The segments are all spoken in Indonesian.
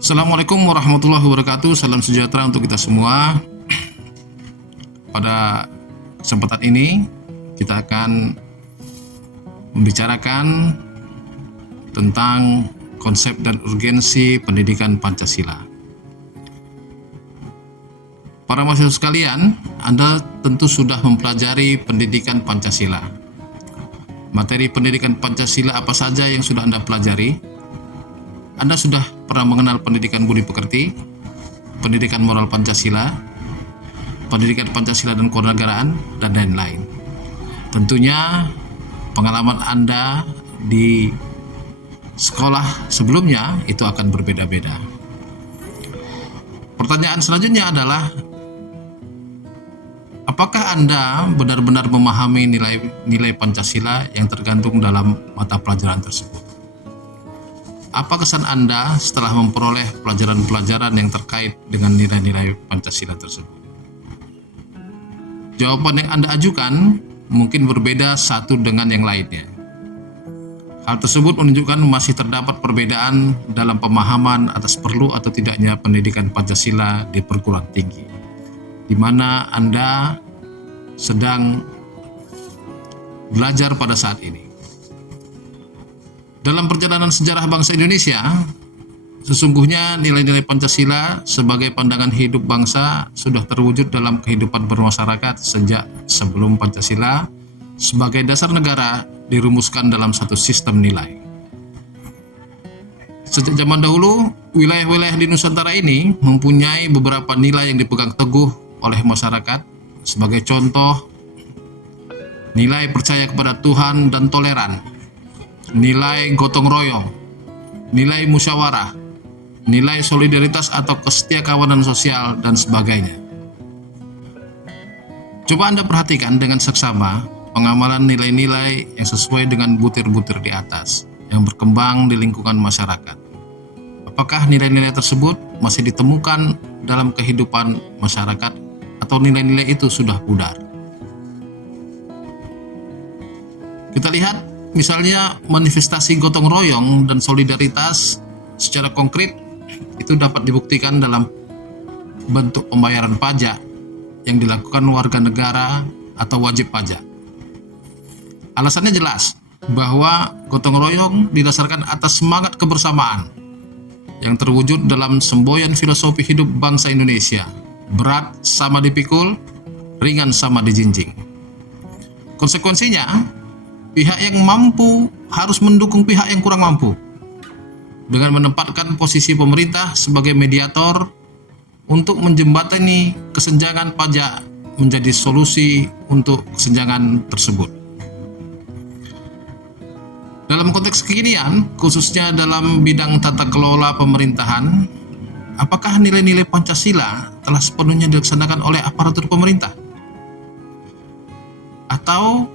Assalamualaikum warahmatullahi wabarakatuh. Salam sejahtera untuk kita semua. Pada kesempatan ini kita akan membicarakan tentang konsep dan urgensi pendidikan Pancasila. Para mahasiswa sekalian, Anda tentu sudah mempelajari pendidikan Pancasila. Materi pendidikan Pancasila apa saja yang sudah Anda pelajari? Anda sudah pernah mengenal pendidikan budi pekerti, pendidikan moral Pancasila, pendidikan Pancasila dan kewarganegaraan, dan lain-lain. Tentunya pengalaman Anda di sekolah sebelumnya itu akan berbeda-beda. Pertanyaan selanjutnya adalah, apakah Anda benar-benar memahami nilai-nilai Pancasila yang tergantung dalam mata pelajaran tersebut? Apa kesan Anda setelah memperoleh pelajaran-pelajaran yang terkait dengan nilai-nilai Pancasila tersebut? Jawaban yang Anda ajukan mungkin berbeda satu dengan yang lainnya. Hal tersebut menunjukkan masih terdapat perbedaan dalam pemahaman atas perlu atau tidaknya pendidikan Pancasila di perguruan tinggi, di mana Anda sedang belajar pada saat ini. Dalam perjalanan sejarah bangsa Indonesia, sesungguhnya nilai-nilai Pancasila sebagai pandangan hidup bangsa sudah terwujud dalam kehidupan bermasyarakat sejak sebelum Pancasila sebagai dasar negara dirumuskan dalam satu sistem nilai. Sejak zaman dahulu, wilayah-wilayah di Nusantara ini mempunyai beberapa nilai yang dipegang teguh oleh masyarakat. Sebagai contoh, nilai percaya kepada Tuhan dan toleran, nilai gotong royong, nilai musyawarah, nilai solidaritas atau kesetiakawanan sosial, dan sebagainya. Coba Anda perhatikan dengan seksama pengamalan nilai-nilai yang sesuai dengan butir-butir di atas yang berkembang di lingkungan masyarakat. Apakah nilai-nilai tersebut masih ditemukan dalam kehidupan masyarakat atau nilai-nilai itu sudah pudar? Kita lihat misalnya manifestasi gotong royong dan solidaritas secara konkret itu dapat dibuktikan dalam bentuk pembayaran pajak yang dilakukan warga negara atau wajib pajak. Alasannya jelas, bahwa gotong royong didasarkan atas semangat kebersamaan yang terwujud dalam semboyan filosofi hidup bangsa Indonesia, berat sama dipikul, ringan sama dijinjing. Konsekuensinya, pihak yang mampu harus mendukung pihak yang kurang mampu dengan menempatkan posisi pemerintah sebagai mediator untuk menjembatani kesenjangan pajak menjadi solusi untuk kesenjangan tersebut. Dalam konteks kekinian, khususnya dalam bidang tata kelola pemerintahan, apakah nilai-nilai Pancasila telah sepenuhnya dilaksanakan oleh aparatur pemerintah? Atau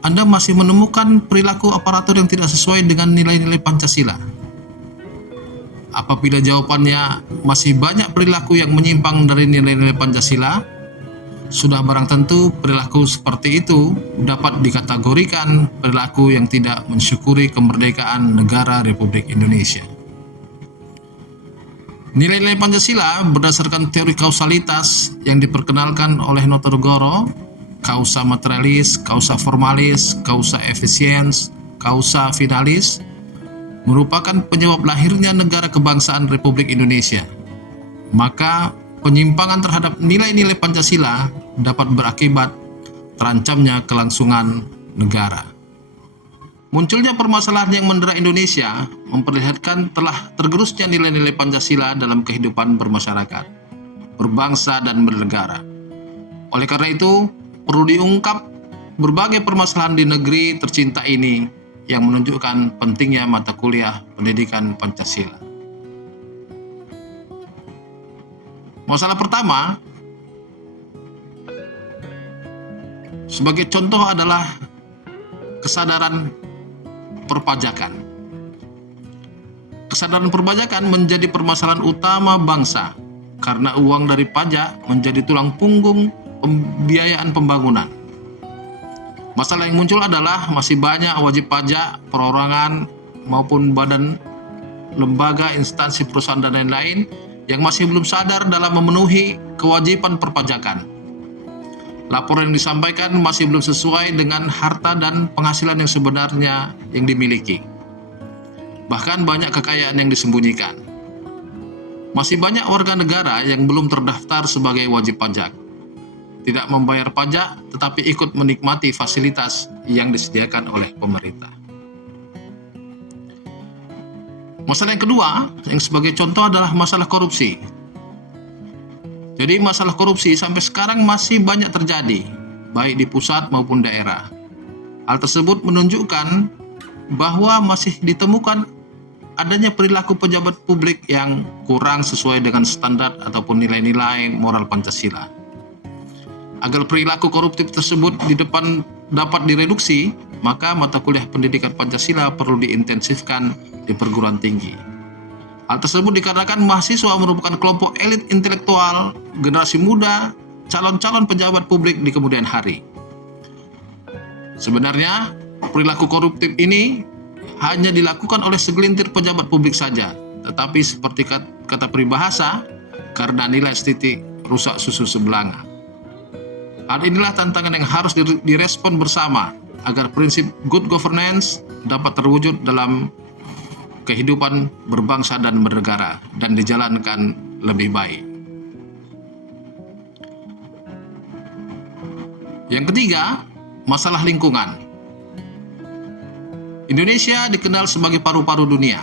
Anda masih menemukan perilaku aparatur yang tidak sesuai dengan nilai-nilai Pancasila? Apabila jawabannya masih banyak perilaku yang menyimpang dari nilai-nilai Pancasila, sudah barang tentu perilaku seperti itu dapat dikategorikan perilaku yang tidak mensyukuri kemerdekaan negara Republik Indonesia. Nilai-nilai Pancasila berdasarkan teori kausalitas yang diperkenalkan oleh Notonegoro, causa materialis, causa formalis, causa efficiens, causa finalis, merupakan penyebab lahirnya negara kebangsaan Republik Indonesia. Maka penyimpangan terhadap nilai-nilai Pancasila dapat berakibat terancamnya kelangsungan negara. Munculnya permasalahan yang mendera Indonesia memperlihatkan telah tergerusnya nilai-nilai Pancasila dalam kehidupan bermasyarakat, berbangsa, dan bernegara. Oleh karena itu, perlu diungkap berbagai permasalahan di negeri tercinta ini yang menunjukkan pentingnya mata kuliah pendidikan Pancasila. Masalah pertama, sebagai contoh adalah kesadaran perpajakan. Kesadaran perpajakan menjadi permasalahan utama bangsa karena uang dari pajak menjadi tulang punggung pembiayaan pembangunan. Masalah yang muncul adalah masih banyak wajib pajak, perorangan, maupun badan lembaga, instansi perusahaan, dan lain-lain yang masih belum sadar dalam memenuhi kewajiban perpajakan. Laporan yang disampaikan masih belum sesuai dengan harta dan penghasilan yang sebenarnya yang dimiliki. Bahkan banyak kekayaan yang disembunyikan. Masih banyak warga negara yang belum terdaftar sebagai wajib pajak, tidak membayar pajak tetapi ikut menikmati fasilitas yang disediakan oleh pemerintah. Masalah yang kedua, yang sebagai contoh adalah masalah korupsi. Jadi masalah korupsi sampai sekarang masih banyak terjadi, baik di pusat maupun daerah. Hal tersebut menunjukkan bahwa masih ditemukan adanya perilaku pejabat publik yang kurang sesuai dengan standar ataupun nilai-nilai moral Pancasila. Agar perilaku koruptif tersebut dapat direduksi, maka mata kuliah pendidikan Pancasila perlu diintensifkan di perguruan tinggi. Hal tersebut dikarenakan mahasiswa merupakan kelompok elit intelektual, generasi muda, calon-calon pejabat publik di kemudian hari. Sebenarnya, perilaku koruptif ini hanya dilakukan oleh segelintir pejabat publik saja, tetapi seperti kata peribahasa, karena nilai setitik rusak susu sebelanga. Hal inilah tantangan yang harus direspon bersama agar prinsip good governance dapat terwujud dalam kehidupan berbangsa dan bernegara dan dijalankan lebih baik. Yang ketiga, masalah lingkungan. Indonesia dikenal sebagai paru-paru dunia.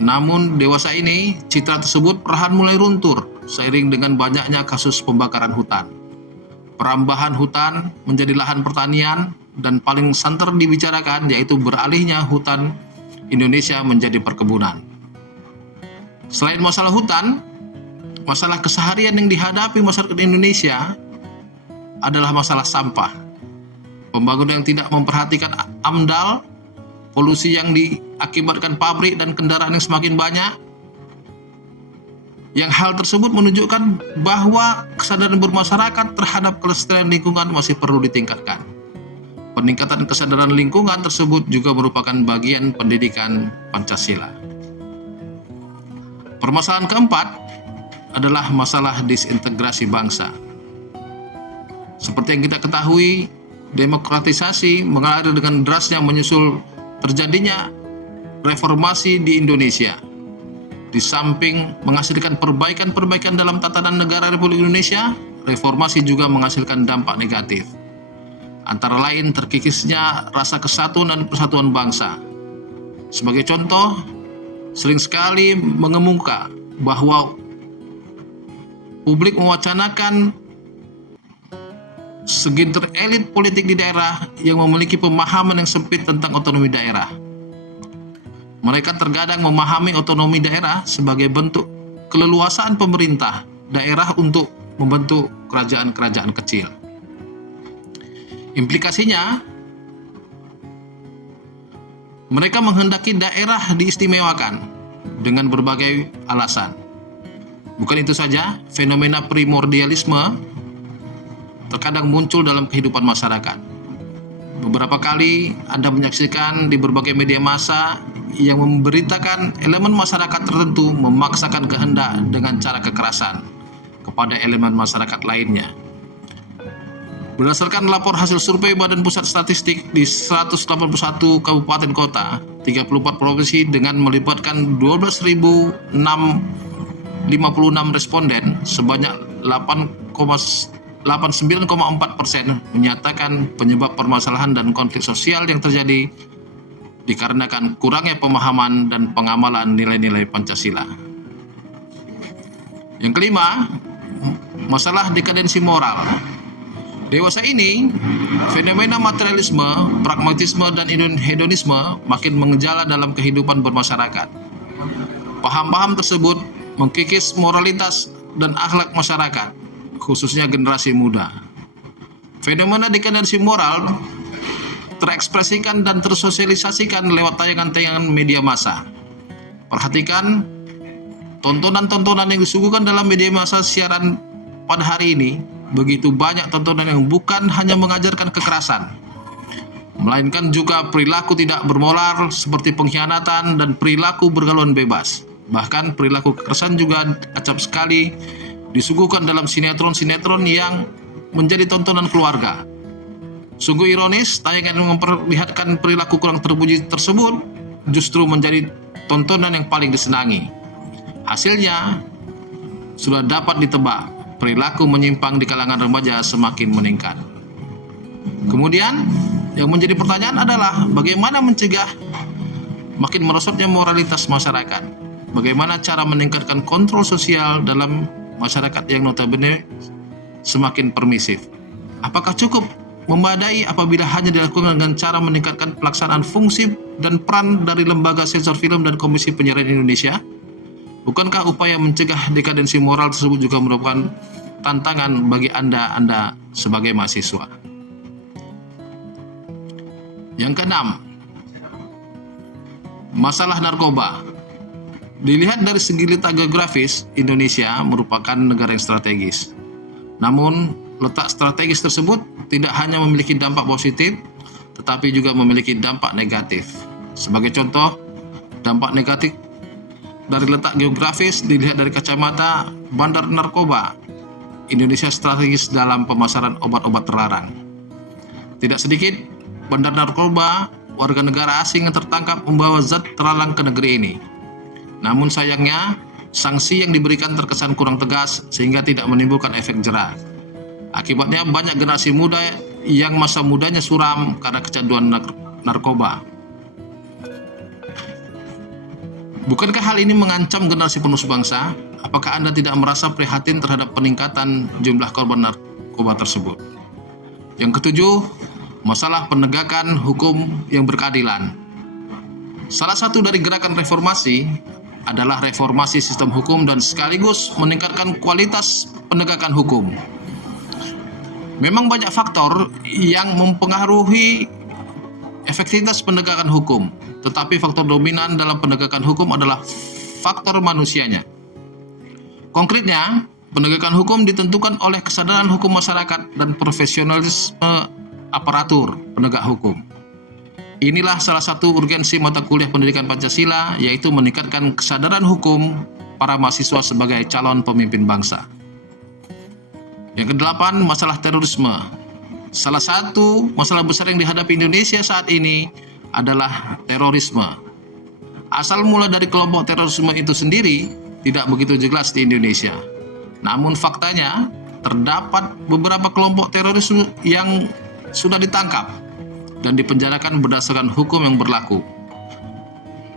Namun dewasa ini citra tersebut perlahan mulai runtuh seiring dengan banyaknya kasus pembakaran hutan. Perambahan hutan menjadi lahan pertanian dan paling santer dibicarakan yaitu beralihnya hutan Indonesia menjadi perkebunan. Selain masalah hutan, masalah keseharian yang dihadapi masyarakat Indonesia adalah masalah sampah. Pembangunan yang tidak memperhatikan AMDAL, polusi yang diakibatkan pabrik dan kendaraan yang semakin banyak. Yang hal tersebut menunjukkan bahwa kesadaran bermasyarakat terhadap kelestarian lingkungan masih perlu ditingkatkan. Peningkatan kesadaran lingkungan tersebut juga merupakan bagian pendidikan Pancasila. Permasalahan keempat adalah masalah disintegrasi bangsa. Seperti yang kita ketahui, demokratisasi mengalir dengan derasnya menyusul terjadinya reformasi di Indonesia. Di samping menghasilkan perbaikan-perbaikan dalam tatanan negara Republik Indonesia, reformasi juga menghasilkan dampak negatif. Antara lain terkikisnya rasa kesatuan dan persatuan bangsa. Sebagai contoh, sering sekali mengemuka bahwa publik mewacanakan segelintir elit politik di daerah yang memiliki pemahaman yang sempit tentang otonomi daerah. Mereka terkadang memahami otonomi daerah sebagai bentuk keleluasaan pemerintah daerah untuk membentuk kerajaan-kerajaan kecil. Implikasinya, mereka menghendaki daerah diistimewakan dengan berbagai alasan. Bukan itu saja, fenomena primordialisme terkadang muncul dalam kehidupan masyarakat. Beberapa kali Anda menyaksikan di berbagai media massa yang memberitakan elemen masyarakat tertentu memaksakan kehendak dengan cara kekerasan kepada elemen masyarakat lainnya. Berdasarkan lapor hasil survei Badan Pusat Statistik di 181 kabupaten kota, 34 provinsi dengan melibatkan 12.656 responden, sebanyak 89,4% menyatakan penyebab permasalahan dan konflik sosial yang terjadi dikarenakan kurangnya pemahaman dan pengamalan nilai-nilai Pancasila. Yang kelima, masalah dekadensi moral. Dewasa ini, fenomena materialisme, pragmatisme, dan hedonisme makin mengejala dalam kehidupan bermasyarakat. Paham-paham tersebut mengkikis moralitas dan akhlak masyarakat, khususnya generasi muda. Fenomena dekadensi moral terekspresikan dan tersosialisasikan lewat tayangan-tayangan media massa. Perhatikan tontonan-tontonan yang disuguhkan dalam media massa siaran pada hari ini. Begitu banyak tontonan yang bukan hanya mengajarkan kekerasan, melainkan juga perilaku tidak bermoral seperti pengkhianatan dan perilaku bergaluan bebas. Bahkan perilaku kekerasan juga acap sekali disuguhkan dalam sinetron-sinetron yang menjadi tontonan keluarga. Sungguh ironis, tayangan yang memperlihatkan perilaku kurang terpuji tersebut justru menjadi tontonan yang paling disenangi. Hasilnya sudah dapat ditebak, perilaku menyimpang di kalangan remaja semakin meningkat. Kemudian yang menjadi pertanyaan adalah bagaimana mencegah makin merosotnya moralitas masyarakat? Bagaimana cara meningkatkan kontrol sosial dalam masyarakat yang notabene semakin permisif? Apakah cukup memadai apabila hanya dilakukan dengan cara meningkatkan pelaksanaan fungsi dan peran dari lembaga sensor film dan Komisi Penyiaran Indonesia? Bukankah upaya mencegah dekadensi moral tersebut juga merupakan tantangan bagi Anda sebagai mahasiswa? Yang keenam, masalah narkoba. Dilihat dari segi letak geografis, Indonesia merupakan negara yang strategis. Namun, letak strategis tersebut tidak hanya memiliki dampak positif, tetapi juga memiliki dampak negatif. Sebagai contoh, dampak negatif dari letak geografis dilihat dari kacamata bandar narkoba. Indonesia strategis dalam pemasaran obat-obat terlarang. Tidak sedikit bandar narkoba warga negara asing yang tertangkap membawa zat terlarang ke negeri ini. Namun sayangnya, sanksi yang diberikan terkesan kurang tegas sehingga tidak menimbulkan efek jera. Akibatnya banyak generasi muda yang masa mudanya suram karena kecanduan narkoba. Bukankah hal ini mengancam generasi penerus bangsa? Apakah Anda tidak merasa prihatin terhadap peningkatan jumlah korban narkoba tersebut? Yang ketujuh, masalah penegakan hukum yang berkeadilan. Salah satu dari gerakan reformasi adalah reformasi sistem hukum dan sekaligus meningkatkan kualitas penegakan hukum. Memang banyak faktor yang mempengaruhi efektivitas penegakan hukum, tetapi faktor dominan dalam penegakan hukum adalah faktor manusianya. Konkretnya, penegakan hukum ditentukan oleh kesadaran hukum masyarakat dan profesionalisme aparatur penegak hukum. Inilah salah satu urgensi mata kuliah pendidikan Pancasila, yaitu meningkatkan kesadaran hukum para mahasiswa sebagai calon pemimpin bangsa. Yang kedelapan, masalah terorisme. Salah satu masalah besar yang dihadapi Indonesia saat ini adalah terorisme. Asal mula dari kelompok terorisme itu sendiri tidak begitu jelas di Indonesia. Namun faktanya, terdapat beberapa kelompok terorisme yang sudah ditangkap dan dipenjarakan berdasarkan hukum yang berlaku.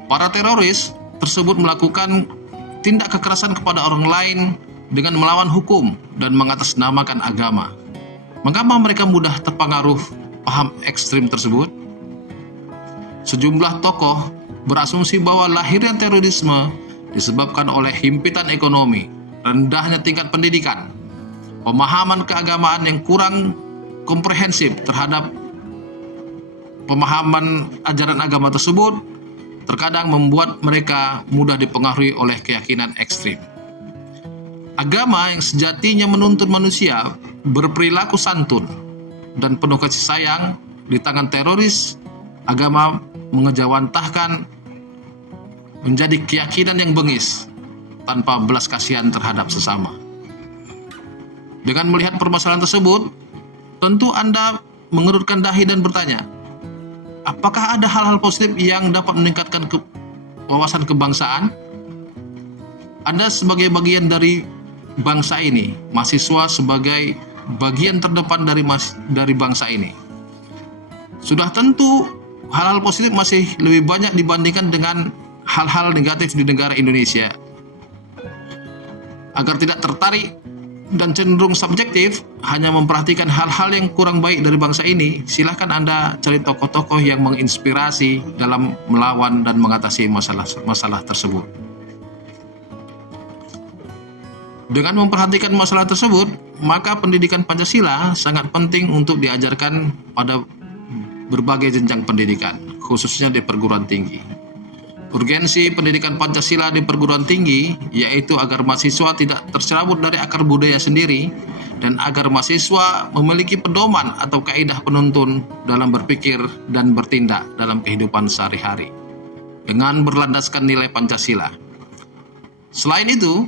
Para teroris tersebut melakukan tindak kekerasan kepada orang lain dengan melawan hukum dan mengatasnamakan agama. Mengapa mereka mudah terpengaruh paham ekstrim tersebut? Sejumlah tokoh berasumsi bahwa lahirnya terorisme disebabkan oleh himpitan ekonomi, rendahnya tingkat pendidikan, pemahaman keagamaan yang kurang komprehensif terhadap pemahaman ajaran agama tersebut, terkadang membuat mereka mudah dipengaruhi oleh keyakinan ekstrim. Agama yang sejatinya menuntut manusia berperilaku santun dan penuh kasih sayang, di tangan teroris, agama mengejawantahkan menjadi keyakinan yang bengis tanpa belas kasihan terhadap sesama. Dengan melihat permasalahan tersebut, tentu Anda mengerutkan dahi dan bertanya, apakah ada hal-hal positif yang dapat meningkatkan wawasan kebangsaan? Anda sebagai bagian dari bangsa ini, mahasiswa sebagai bagian terdepan dari bangsa ini. Sudah tentu hal-hal positif masih lebih banyak dibandingkan dengan hal-hal negatif di negara Indonesia. Agar tidak tertarik dan cenderung subjektif, hanya memperhatikan hal-hal yang kurang baik dari bangsa ini, silahkan Anda cari tokoh-tokoh yang menginspirasi dalam melawan dan mengatasi masalah tersebut. Dengan memperhatikan masalah tersebut, maka pendidikan Pancasila sangat penting untuk diajarkan pada berbagai jenjang pendidikan, khususnya di perguruan tinggi. Urgensi pendidikan Pancasila di perguruan tinggi yaitu agar mahasiswa tidak tercerabut dari akar budaya sendiri dan agar mahasiswa memiliki pedoman atau kaidah penuntun dalam berpikir dan bertindak dalam kehidupan sehari-hari dengan berlandaskan nilai Pancasila. Selain itu,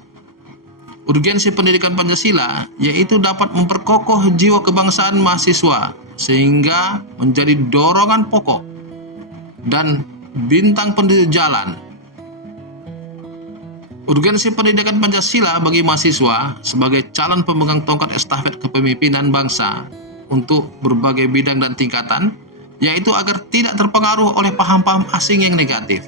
urgensi pendidikan Pancasila yaitu dapat memperkokoh jiwa kebangsaan mahasiswa sehingga menjadi dorongan pokok dan bintang penunjuk jalan. Urgensi pendidikan Pancasila bagi mahasiswa sebagai calon pemegang tongkat estafet kepemimpinan bangsa untuk berbagai bidang dan tingkatan, yaitu agar tidak terpengaruh oleh paham-paham asing yang negatif.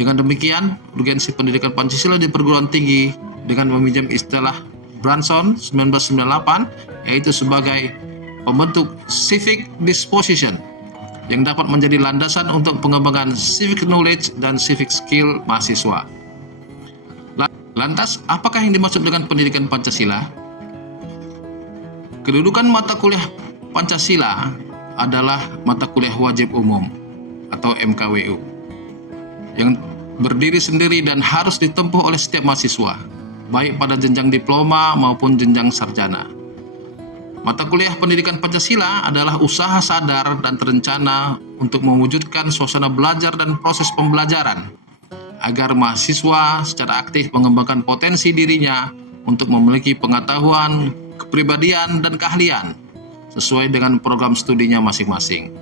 Dengan demikian, urgensi pendidikan Pancasila di perguruan tinggi dengan meminjam istilah Branson 1998, yaitu sebagai pembentuk civic disposition yang dapat menjadi landasan untuk pengembangan civic knowledge dan civic skill mahasiswa. Lantas, apakah yang dimaksud dengan pendidikan Pancasila? Kedudukan mata kuliah Pancasila adalah mata kuliah wajib umum atau MKWU yang berdiri sendiri dan harus ditempuh oleh setiap mahasiswa, baik pada jenjang diploma maupun jenjang sarjana. Mata kuliah pendidikan Pancasila adalah usaha sadar dan terencana untuk mewujudkan suasana belajar dan proses pembelajaran agar mahasiswa secara aktif mengembangkan potensi dirinya untuk memiliki pengetahuan, kepribadian, dan keahlian sesuai dengan program studinya masing-masing.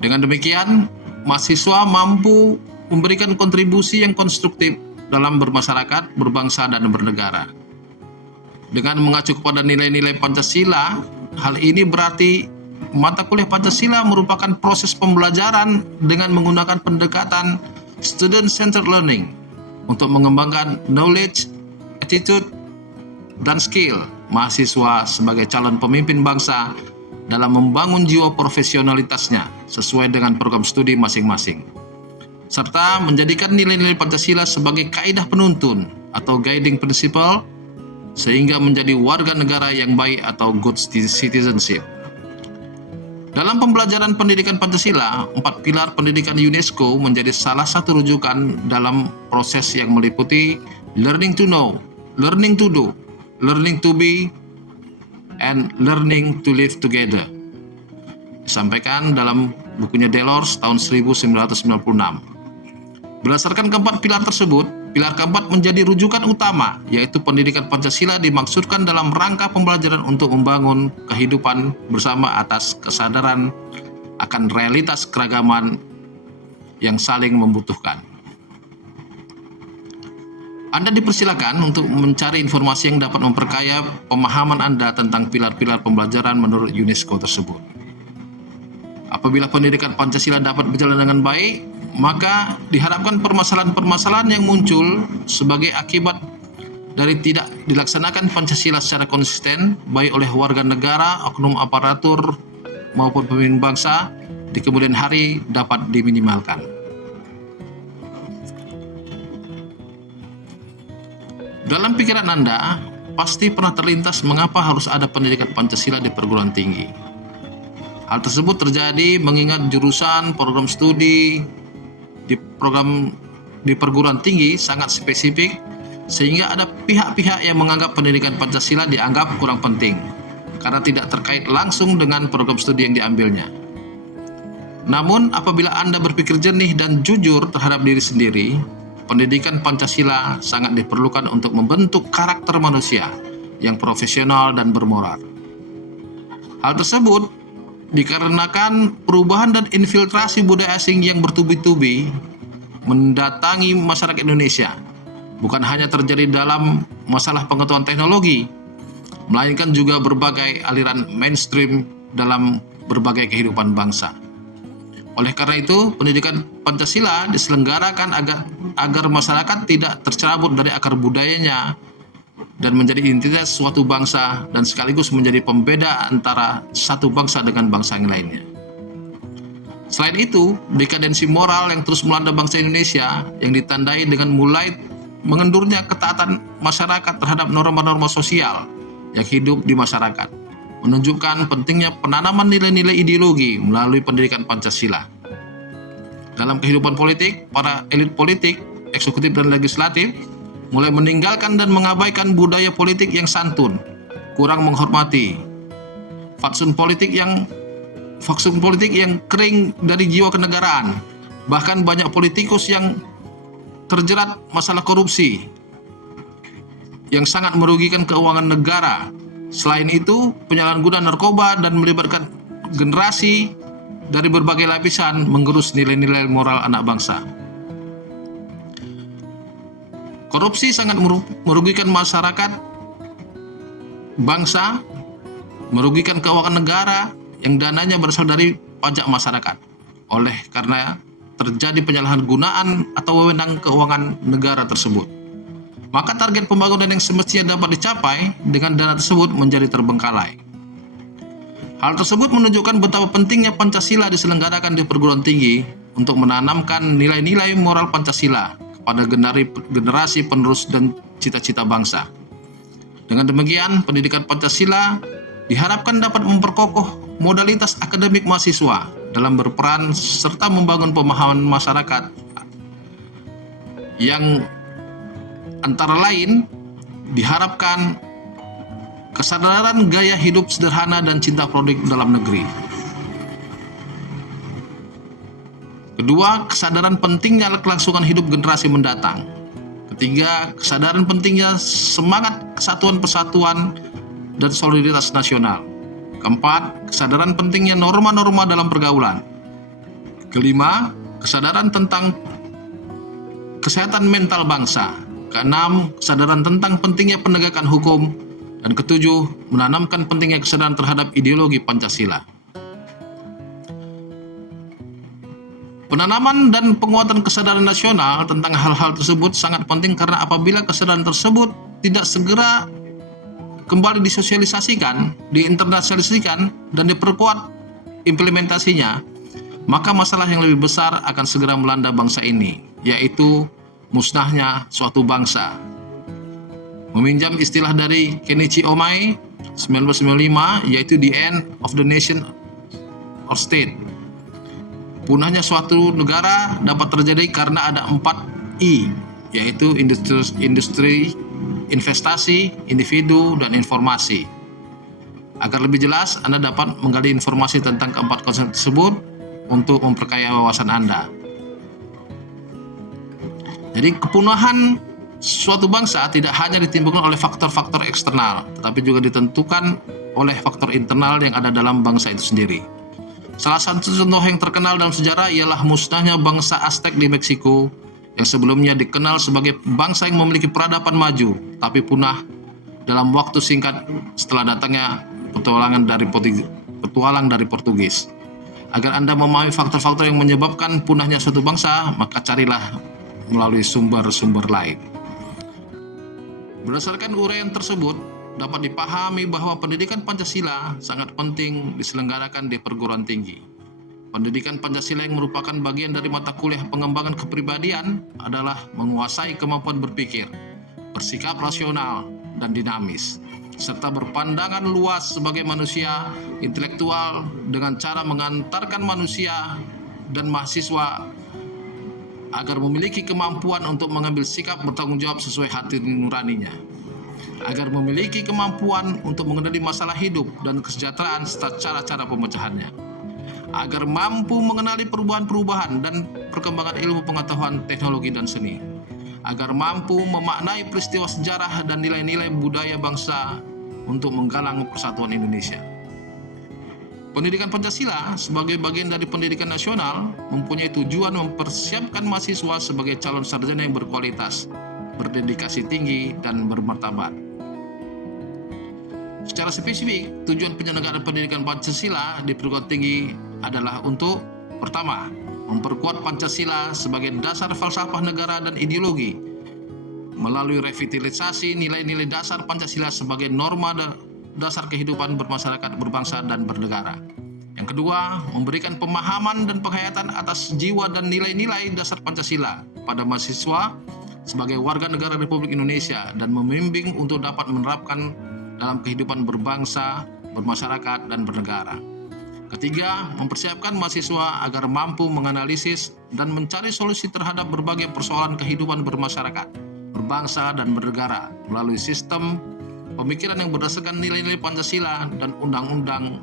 Dengan demikian, mahasiswa mampu memberikan kontribusi yang konstruktif dalam bermasyarakat, berbangsa, dan bernegara. Dengan mengacu kepada nilai-nilai Pancasila, hal ini berarti mata kuliah Pancasila merupakan proses pembelajaran dengan menggunakan pendekatan student-centered learning untuk mengembangkan knowledge, attitude, dan skill mahasiswa sebagai calon pemimpin bangsa dalam membangun jiwa profesionalitasnya sesuai dengan program studi masing-masing, serta menjadikan nilai-nilai Pancasila sebagai kaidah penuntun atau guiding principle sehingga menjadi warga negara yang baik atau good citizenship. Dalam pembelajaran pendidikan Pancasila, 4 pilar pendidikan UNESCO menjadi salah satu rujukan dalam proses yang meliputi learning to know, learning to do, learning to be, and learning to live together. Disampaikan dalam bukunya Delors tahun 1996. Berdasarkan keempat pilar tersebut, pilar keempat menjadi rujukan utama, yaitu pendidikan Pancasila dimaksudkan dalam rangka pembelajaran untuk membangun kehidupan bersama atas kesadaran akan realitas keragaman yang saling membutuhkan. Anda dipersilakan untuk mencari informasi yang dapat memperkaya pemahaman Anda tentang pilar-pilar pembelajaran menurut UNESCO tersebut. Apabila pendidikan Pancasila dapat berjalan dengan baik, maka diharapkan permasalahan-permasalahan yang muncul sebagai akibat dari tidak dilaksanakan Pancasila secara konsisten, baik oleh warga negara, oknum aparatur, maupun pemimpin bangsa, di kemudian hari dapat diminimalkan. Dalam pikiran Anda, pasti pernah terlintas mengapa harus ada pendidikan Pancasila di perguruan tinggi. Hal tersebut terjadi mengingat jurusan program studi di perguruan tinggi sangat spesifik, sehingga ada pihak-pihak yang menganggap pendidikan Pancasila dianggap kurang penting karena tidak terkait langsung dengan program studi yang diambilnya. Namun, apabila Anda berpikir jernih dan jujur terhadap diri sendiri, pendidikan Pancasila sangat diperlukan untuk membentuk karakter manusia yang profesional dan bermoral. Hal tersebut dikarenakan perubahan dan infiltrasi budaya asing yang bertubi-tubi mendatangi masyarakat Indonesia, bukan hanya terjadi dalam masalah pengetahuan teknologi, melainkan juga berbagai aliran mainstream dalam berbagai kehidupan bangsa. Oleh karena itu, pendidikan Pancasila diselenggarakan agar masyarakat tidak tercerabut dari akar budayanya dan menjadi identitas suatu bangsa dan sekaligus menjadi pembeda antara satu bangsa dengan bangsa yang lainnya. Selain itu, dekadensi moral yang terus melanda bangsa Indonesia yang ditandai dengan mulai mengendurnya ketaatan masyarakat terhadap norma-norma sosial yang hidup di masyarakat menunjukkan pentingnya penanaman nilai-nilai ideologi melalui pendidikan Pancasila. Dalam kehidupan politik, para elit politik, eksekutif dan legislatif mulai meninggalkan dan mengabaikan budaya politik yang santun kurang menghormati, faksun politik yang kering dari jiwa kenegaraan. Bahkan banyak politikus yang terjerat masalah korupsi yang sangat merugikan keuangan negara. Selain itu, penyalahgunaan narkoba dan melibatkan generasi dari berbagai lapisan menggerus nilai-nilai moral anak bangsa. Korupsi sangat merugikan masyarakat bangsa, merugikan keuangan negara yang dananya berasal dari pajak masyarakat. Oleh karena terjadi penyalahgunaan atau wewenang keuangan negara tersebut, maka target pembangunan yang semestinya dapat dicapai dengan dana tersebut menjadi terbengkalai. Hal tersebut menunjukkan betapa pentingnya Pancasila diselenggarakan di perguruan tinggi untuk menanamkan nilai-nilai moral Pancasila kepada generasi penerus dan cita-cita bangsa. Dengan demikian, pendidikan Pancasila diharapkan dapat memperkokoh modalitas akademik mahasiswa dalam berperan serta membangun pemahaman masyarakat yang antara lain diharapkan kesadaran gaya hidup sederhana dan cinta produk dalam negeri. Kedua, kesadaran pentingnya kelangsungan hidup generasi mendatang. Ketiga, kesadaran pentingnya semangat kesatuan persatuan dan solidaritas nasional. Keempat, kesadaran pentingnya norma-norma dalam pergaulan. Kelima, kesadaran tentang kesehatan mental bangsa. Keenam, kesadaran tentang pentingnya penegakan hukum. Dan ketujuh, menanamkan pentingnya kesadaran terhadap ideologi Pancasila. Penanaman dan penguatan kesadaran nasional tentang hal-hal tersebut sangat penting karena apabila kesadaran tersebut tidak segera kembali disosialisasikan, diinternalisasikan, dan diperkuat implementasinya, maka masalah yang lebih besar akan segera melanda bangsa ini, yaitu musnahnya suatu bangsa. Meminjam istilah dari Kenichi Omae 1995, yaitu the end of the nation or state. Punahnya suatu negara dapat terjadi karena ada 4 I, yaitu industri, investasi, individu, dan informasi. Agar lebih jelas, Anda dapat menggali informasi tentang keempat konsep tersebut untuk memperkaya wawasan Anda. Jadi kepunahan suatu bangsa tidak hanya ditimbulkan oleh faktor-faktor eksternal, tetapi juga ditentukan oleh faktor internal yang ada dalam bangsa itu sendiri. Salah satu contoh yang terkenal dalam sejarah ialah musnahnya bangsa Aztec di Meksiko yang sebelumnya dikenal sebagai bangsa yang memiliki peradaban maju, tapi punah dalam waktu singkat setelah datangnya petualang dari Portugis. Agar Anda memahami faktor-faktor yang menyebabkan punahnya suatu bangsa, maka carilah melalui sumber-sumber lain. Berdasarkan uraian tersebut, dapat dipahami bahwa pendidikan Pancasila sangat penting diselenggarakan di perguruan tinggi. Pendidikan Pancasila yang merupakan bagian dari mata kuliah pengembangan kepribadian adalah menguasai kemampuan berpikir, bersikap rasional dan dinamis, serta berpandangan luas sebagai manusia intelektual dengan cara mengantarkan manusia dan mahasiswa agar memiliki kemampuan untuk mengambil sikap bertanggung jawab sesuai hati nuraninya, agar memiliki kemampuan untuk mengenali masalah hidup dan kesejahteraan serta cara-cara pemecahannya, agar mampu mengenali perubahan-perubahan dan perkembangan ilmu pengetahuan, teknologi, dan seni, agar mampu memaknai peristiwa sejarah dan nilai-nilai budaya bangsa untuk menggalang persatuan Indonesia. Pendidikan Pancasila sebagai bagian dari pendidikan nasional mempunyai tujuan mempersiapkan mahasiswa sebagai calon sarjana yang berkualitas, berdedikasi tinggi, dan bermartabat. Secara spesifik, tujuan penyelenggaraan pendidikan Pancasila di perguruan tinggi adalah untuk: pertama, memperkuat Pancasila sebagai dasar falsafah negara dan ideologi melalui revitalisasi nilai-nilai dasar Pancasila sebagai norma dasar kehidupan bermasyarakat, berbangsa, dan bernegara. Yang kedua, memberikan pemahaman dan penghayatan atas jiwa dan nilai-nilai dasar Pancasila pada mahasiswa sebagai warga negara Republik Indonesia dan membimbing untuk dapat menerapkan dalam kehidupan berbangsa, bermasyarakat, dan bernegara. Ketiga, mempersiapkan mahasiswa agar mampu menganalisis dan mencari solusi terhadap berbagai persoalan kehidupan bermasyarakat, berbangsa, dan bernegara melalui sistem pemikiran yang berdasarkan nilai-nilai Pancasila dan Undang-Undang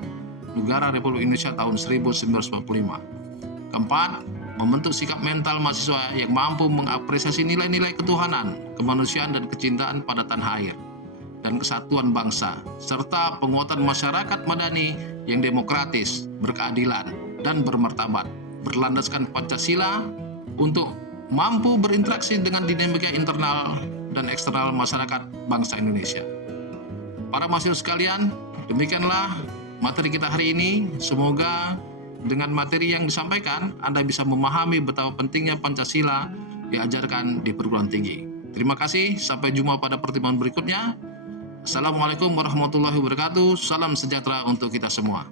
Negara Republik Indonesia tahun 1945. Keempat, membentuk sikap mental mahasiswa yang mampu mengapresiasi nilai-nilai ketuhanan, kemanusiaan, dan kecintaan pada tanah air dan kesatuan bangsa, serta penguatan masyarakat madani yang demokratis, berkeadilan, dan bermartabat, berlandaskan Pancasila untuk mampu berinteraksi dengan dinamika internal dan eksternal masyarakat bangsa Indonesia. Para mahasiswa sekalian, demikianlah materi kita hari ini. Semoga dengan materi yang disampaikan, Anda bisa memahami betapa pentingnya Pancasila diajarkan di perguruan tinggi. Terima kasih, sampai jumpa pada pertemuan berikutnya. Assalamualaikum warahmatullahi wabarakatuh. Salam sejahtera untuk kita semua.